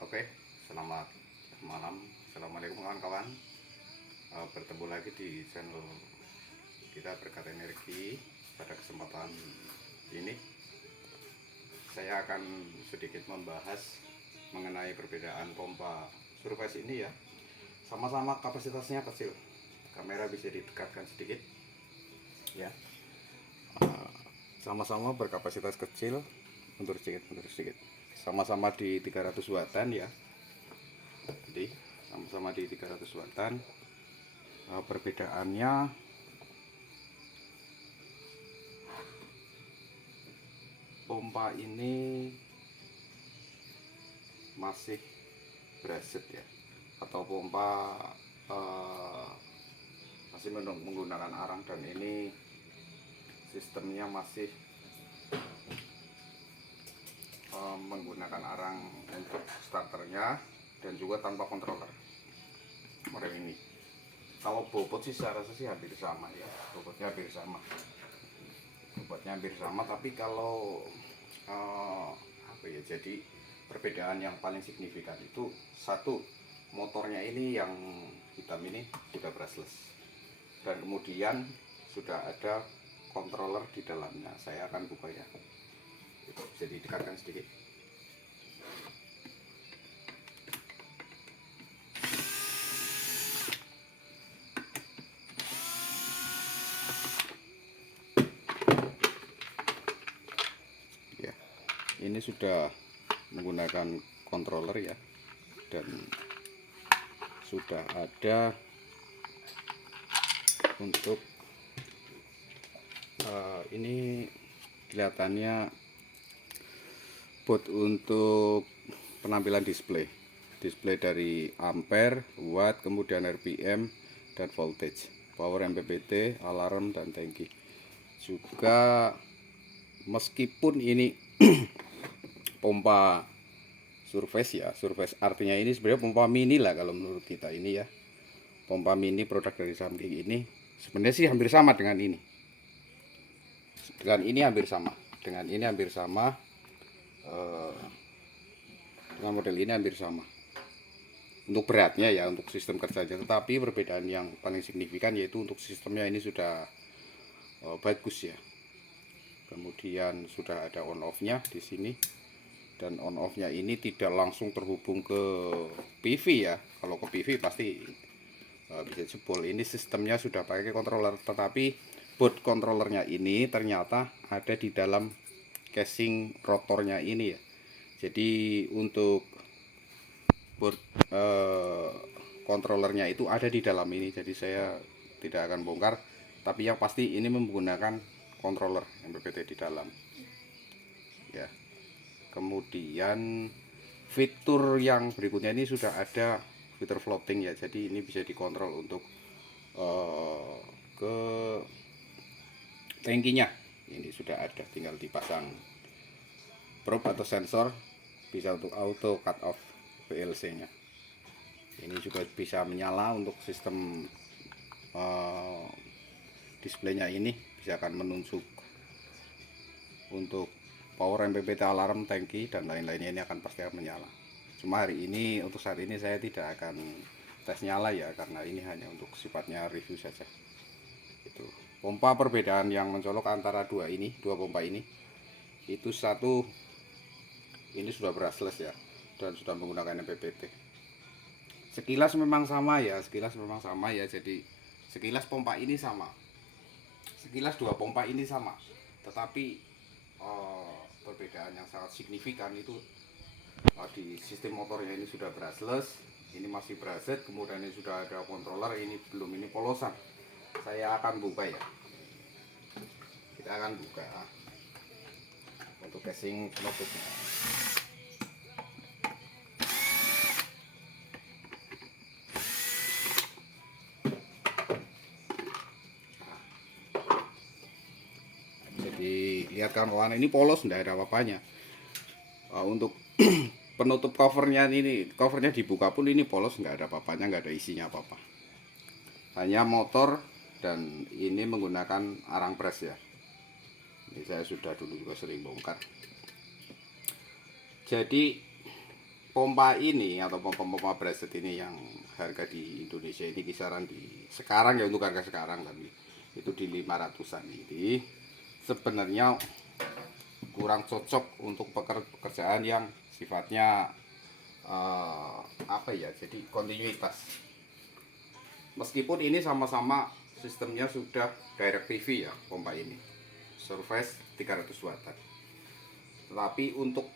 Oke, selamat malam. Assalamualaikum kawan-kawan. Bertemu lagi di channel kita Berkat Energi. Pada kesempatan ini saya akan sedikit membahas mengenai perbedaan pompa surface ini ya. Sama-sama kapasitasnya kecil. Kamera bisa didekatkan sedikit ya. Sama-sama berkapasitas kecil. Mundur sedikit. Sama-sama di 300 wattan ya. Jadi sama-sama di 300 wattan. Perbedaannya pompa ini masih bracet ya, atau pompa masih menggunakan arang, dan ini sistemnya masih menggunakan arang untuk starternya dan juga tanpa controller model ini. Kalau bobot sih saya rasa sih hampir sama ya, bobotnya hampir sama, tapi kalau jadi perbedaan yang paling signifikan itu satu, motornya ini yang hitam ini sudah brushless, dan kemudian sudah ada controller di dalamnya. Saya akan buka ya, bisa didekatkan sedikit. Ya, ini sudah menggunakan controller ya, dan sudah ada untuk ini kelihatannya buat untuk penampilan display dari ampere, watt, kemudian RPM dan voltage, power MPPT, alarm dan tangki. Juga meskipun ini pompa surface ya, surface artinya ini sebenarnya pompa mini lah kalau menurut kita ini ya. Pompa mini produk dari Samking ini sebenarnya sih hampir sama dengan ini. Dengan ini hampir sama, dengan model ini hampir sama untuk beratnya ya, untuk sistem kerjanya. Tetapi perbedaan yang paling signifikan yaitu untuk sistemnya ini sudah bagus ya. Kemudian sudah ada on off nya di sini, dan on off nya ini tidak langsung terhubung ke PV ya. Kalau ke PV pasti bisa jebol. Ini sistemnya sudah pakai controller, tetapi board controllernya ini ternyata ada di dalam casing rotornya ini ya. Jadi untuk board controllernya itu ada di dalam ini, jadi saya tidak akan bongkar, tapi yang pasti ini menggunakan controller MPPT di dalam ya. Kemudian fitur yang berikutnya ini sudah ada fitur floating ya, jadi ini bisa dikontrol untuk ke tangkinya. Ini sudah ada, tinggal dipasang probe atau sensor, bisa untuk auto cut off PLC nya. Ini juga bisa menyala untuk sistem displaynya, ini bisa akan menunjuk untuk power MPPT, alarm, tangki dan lain-lainnya, ini akan pasti akan menyala. Cuma hari ini, untuk saat ini saya tidak akan tes nyala ya, karena ini hanya untuk sifatnya review saja. Itu pompa perbedaan yang mencolok antara dua pompa ini, itu satu, ini sudah brushless ya, dan sudah menggunakan MPPT. Sekilas memang sama ya, jadi sekilas pompa ini sama, sekilas dua pompa ini sama, tetapi perbedaan yang sangat signifikan itu di sistem motornya. Ini sudah brushless, ini masih brushed, kemudian ini sudah ada controller, ini belum, ini polosan. Saya akan buka ya, kita akan buka untuk casing penutupnya. Jadi lihat kawan-kawan, ini polos, tidak ada apa-apanya. Untuk penutup covernya ini, covernya dibuka pun ini polos, nggak ada apa-apanya, nggak ada isinya apa-apa, hanya motor, dan ini menggunakan arang press ya. Ini saya sudah dulu juga sering bongkar. Jadi pompa ini atau pompa-pompa Brassett ini yang harga di Indonesia ini kisaran di sekarang ya, untuk harga sekarang, tapi itu di 500-an ini sebenarnya kurang cocok untuk pekerjaan yang sifatnya apa ya, jadi kontinuitas. Meskipun ini sama-sama sistemnya sudah direct PV ya, pompa ini surface 300 watt, tetapi untuk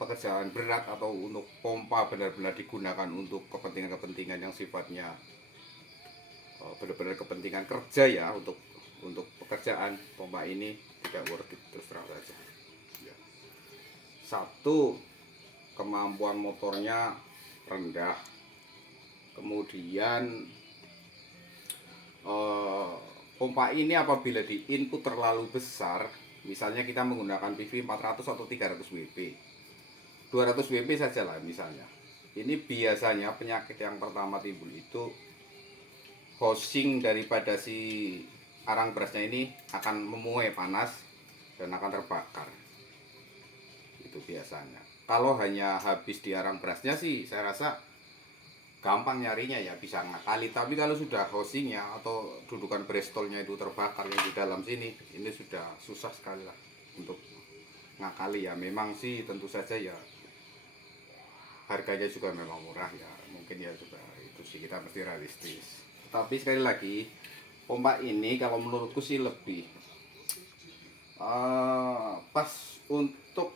pekerjaan berat atau untuk pompa benar-benar digunakan untuk kepentingan-kepentingan yang sifatnya benar-benar kepentingan kerja ya, untuk pekerjaan, pompa ini tidak worth it, terus terang saja ya. Satu, kemampuan motornya rendah. Kemudian pompa ini apabila di input terlalu besar, misalnya kita menggunakan PV 400 atau 300 WP, 200 WP saja lah misalnya, ini biasanya penyakit yang pertama timbul itu housing daripada si arang berasnya ini akan memuai panas dan akan terbakar. Itu biasanya. Kalau hanya habis di arang berasnya sih saya rasa gampang nyarinya ya, bisa ngakali. Tapi kalau sudah housingnya atau dudukan bristolnya itu terbakar yang di dalam sini, ini sudah susah sekali lah untuk ngakali ya. Memang sih tentu saja ya harganya juga memang murah ya, mungkin ya juga itu sih, kita mesti realistis. Tapi sekali lagi, pompa ini kalau menurutku sih lebih pas untuk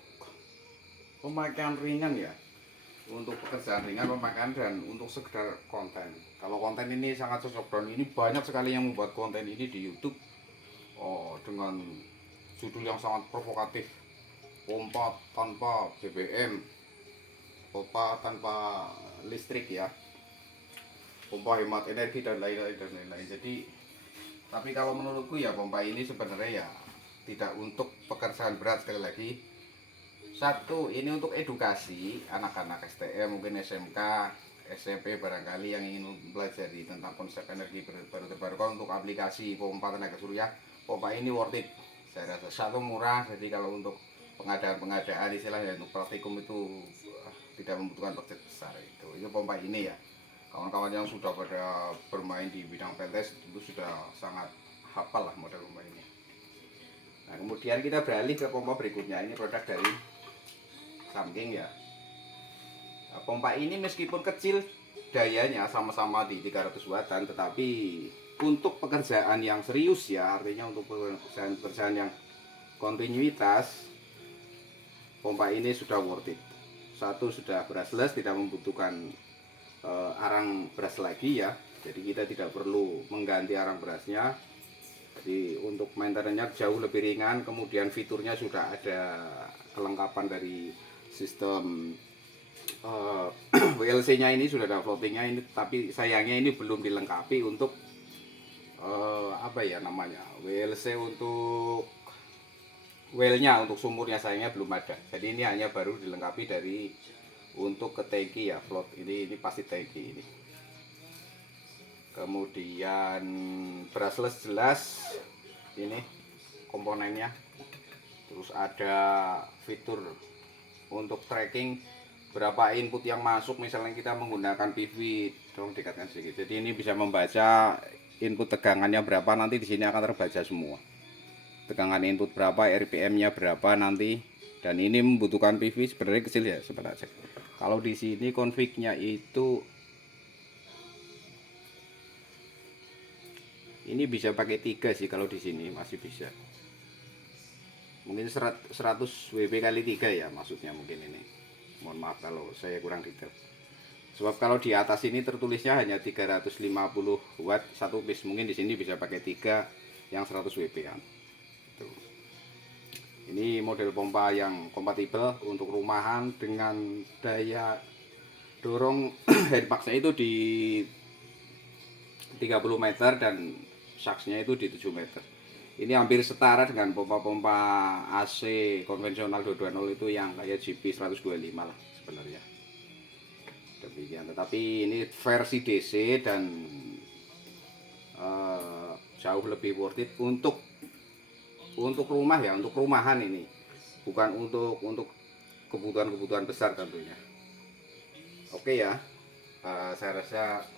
pemakaian ringan ya, untuk pekerjaan ringan, pemakaian, dan untuk sekedar konten. Kalau konten ini sangat cocok, dan ini banyak sekali yang membuat konten ini di YouTube dengan judul yang sangat provokatif, pompa tanpa BBM, pompa tanpa listrik ya, pompa hemat energi dan lain-lain dan lain-lain. Jadi, tapi kalau menurutku ya pompa ini sebenarnya ya tidak untuk pekerjaan berat. Sekali lagi, satu, ini untuk edukasi anak-anak STM, mungkin SMK, SMP barangkali yang ingin mempelajari tentang konsep energi baru terbarukan untuk aplikasi pompa tenaga surya. Pompa ini worth it saya rasa. Satu, murah, jadi kalau untuk pengadaan istilahnya untuk praktikum itu tidak membutuhkan budget besar. Itu pompa ini ya. Kawan-kawan yang sudah pada bermain di bidang PLTS itu sudah sangat hafal lah model pompa ini. Nah, kemudian kita beralih ke pompa berikutnya. Ini produk dari Samking ya. Nah, pompa ini meskipun kecil dayanya, sama-sama di 300 wattan, tetapi untuk pekerjaan yang serius ya, artinya untuk pekerjaan yang kontinuitas, pompa ini sudah worth it. Satu, sudah brushless, tidak membutuhkan arang brush lagi ya, jadi kita tidak perlu mengganti arang brushnya. Jadi untuk maintenance-nya jauh lebih ringan. Kemudian fiturnya sudah ada kelengkapan dari sistem WLC-nya, ini sudah ada floatingnya ini, tapi sayangnya ini belum dilengkapi untuk apa ya namanya, WLC untuk well-nya, untuk sumurnya sayangnya belum ada. Jadi ini hanya baru dilengkapi dari untuk ke tangki ya, float ini pasti tangki ini. Kemudian brushless jelas ini komponennya. Terus ada fitur untuk tracking berapa input yang masuk, misalnya kita menggunakan PV, dong dekatkan sedikit. Jadi ini bisa membaca input tegangannya berapa, nanti di sini akan terbaca semua. Tegangan input berapa, RPM-nya berapa nanti. Dan ini membutuhkan PV sebenarnya kecil ya, sebenarnya. Kalau di sini config-nya itu ini bisa pakai 3 sih, kalau di sini masih bisa. Mungkin 100 WP kali 3 ya maksudnya mungkin ini. Mohon maaf kalau saya kurang detail. Sebab kalau di atas ini tertulisnya hanya 350 watt satu piece, mungkin di sini bisa pakai 3 yang 100 WP kan. Ini model pompa yang kompatibel untuk rumahan dengan daya dorong handmax-nya itu di 30 meter dan saksnya itu di 7 meter. Ini hampir setara dengan pompa-pompa AC konvensional 220 itu yang kayak GP 125 lah sebenarnya. Demikian. Tetapi ini versi DC dan jauh lebih worth it untuk rumah ya, untuk rumahan ini. Bukan untuk kebutuhan-kebutuhan besar tentunya. Oke ya, saya rasa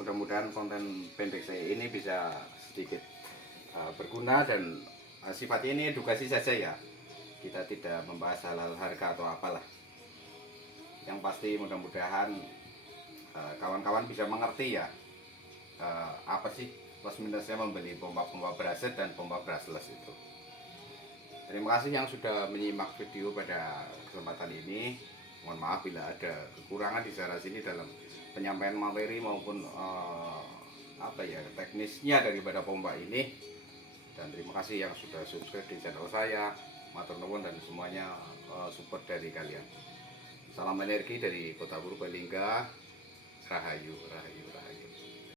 mudah-mudahan konten pendek saya ini bisa sedikit berguna, dan sifatnya ini edukasi saja ya. Kita tidak membahas hal-hal harga atau apalah. Yang pasti mudah-mudahan kawan-kawan bisa mengerti ya, apa sih plus minusnya membeli pompa-pompa brasset dan pompa brushless itu. Terima kasih yang sudah menyimak video pada kesempatan ini. Mohon maaf bila ada kekurangan di sana sini dalam penyampaian materi maupun teknisnya daripada pompa ini. Dan terima kasih yang sudah subscribe di channel saya, matur nuwun, dan semuanya support dari kalian. Salam energi dari Kota Purbalingga. Rahayu, Rahayu.